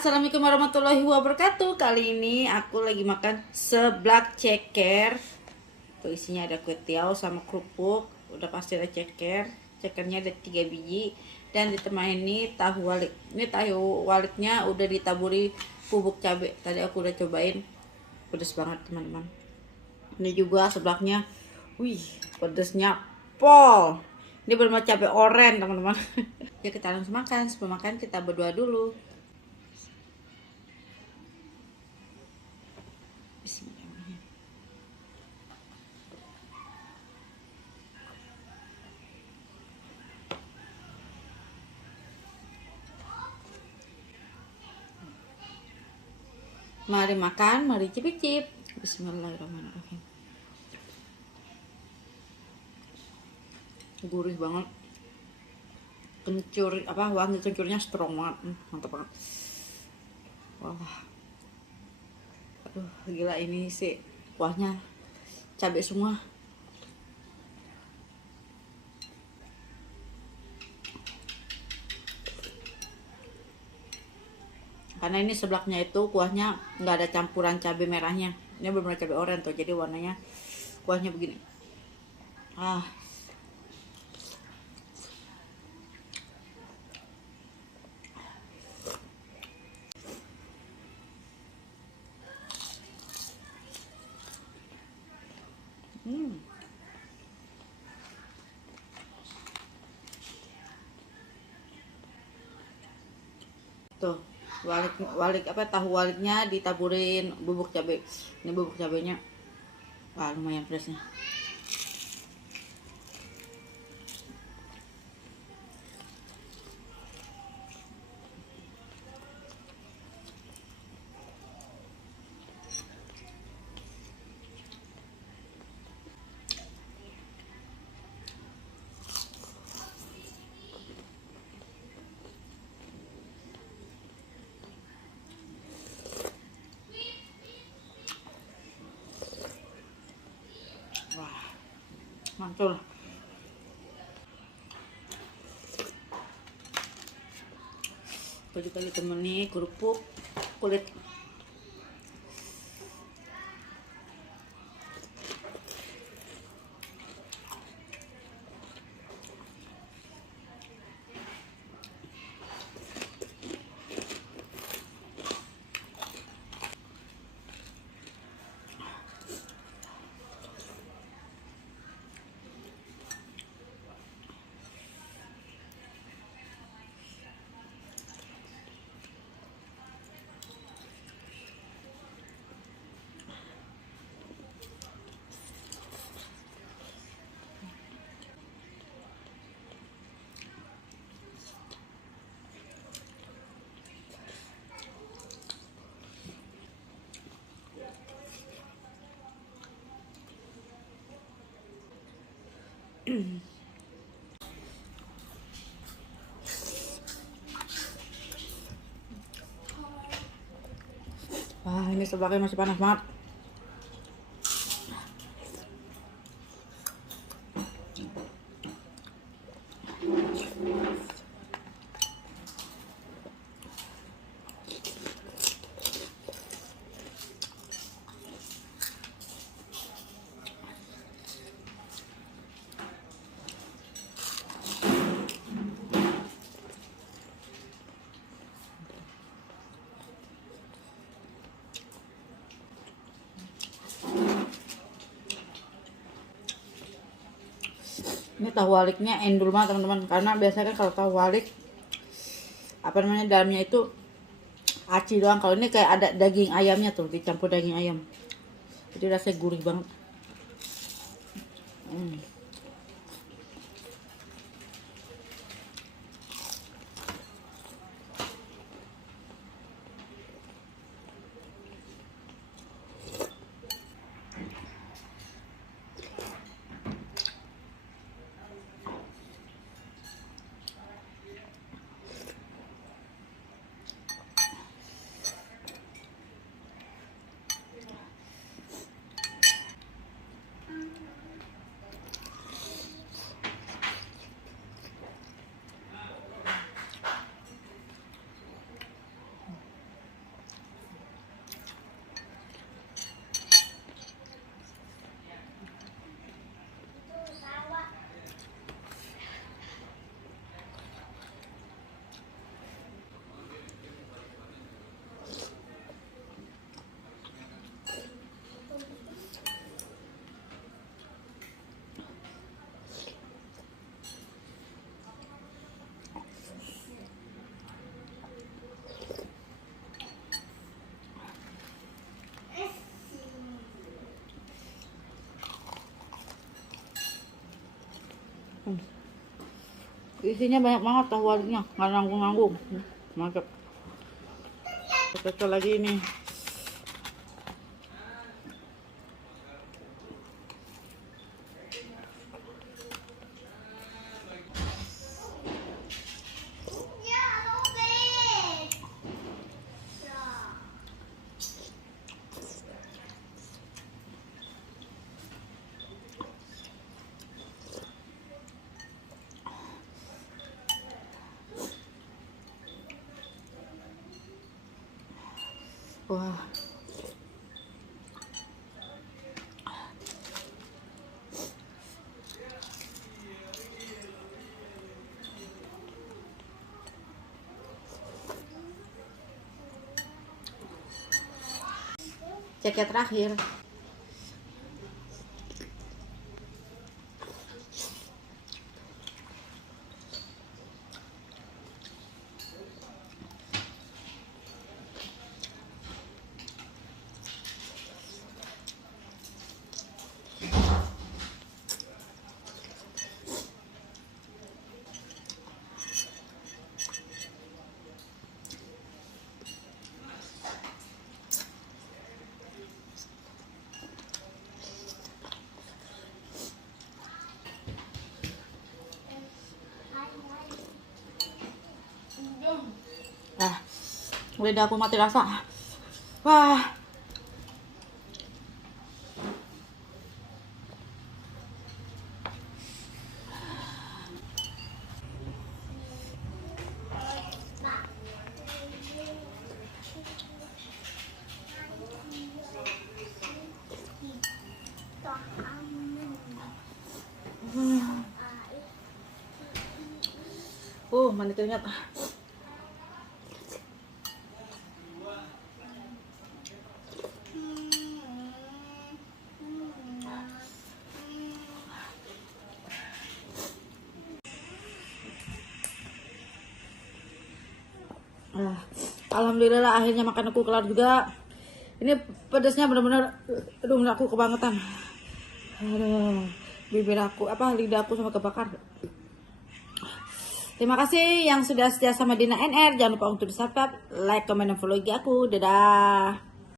Assalamualaikum warahmatullahi wabarakatuh. Kali ini aku lagi makan seblak ceker. Tuh isinya ada kutiau sama kerupuk. Udah pasti ada ceker. Cekernya ada 3 biji dan ditemani tahu walik. Ini tahu waliknya udah ditaburi bubuk cabai. Tadi aku udah cobain. Pedes banget, teman-teman. Ini juga seblaknya. Wih, pedesnya pol. Ini bermacam cabai oren, teman-teman. Ya kita langsung makan. Sebelum makan kita berdoa dulu. Bismillahirrahmanirrahim. Mari makan, mari cicip-cicip. Bismillahirrahmanirrahim. Gurih banget. Kencur, wangi kencurnya strong banget. Mantap banget. Wah. Aduh, gila ini sih kuahnya cabai semua. Karena ini seblaknya itu kuahnya nggak ada campuran cabai merahnya. Ini benar-benar cabai oranye tuh, jadi warnanya kuahnya begini. Ah, tuh walik tahu waliknya ditaburin bubuk cabai. Ini bubuk cabainya, wah lumayan pedasnya. Wah, mantul. Tadi kali temani kerupuk kulit. Wah, ini seblaknya masih panas banget. Ini tahu waliknya endul banget, teman-teman. Karena biasanya kan kalau tahu walik dalamnya itu aci doang. Kalau ini kayak ada daging ayamnya tuh, dicampur daging ayam. Jadi rasanya gurih banget. Isinya banyak banget tahu walinya, nggak nanggung-nanggung. Mantap. Kita lagi ini. Wah. Ceker terakhir. Ah, lidah aku mati rasa. Wah. Mandi keringat. Alhamdulillah akhirnya makan aku kelar juga. Ini pedasnya benar-benar aduh aku kebangetan. Aduh, bibir aku lidah aku sama kebakar. Terima kasih yang sudah setia sama Dina NR. Jangan lupa untuk di subscribe, like, comment, dan follow IG aku. Dadah.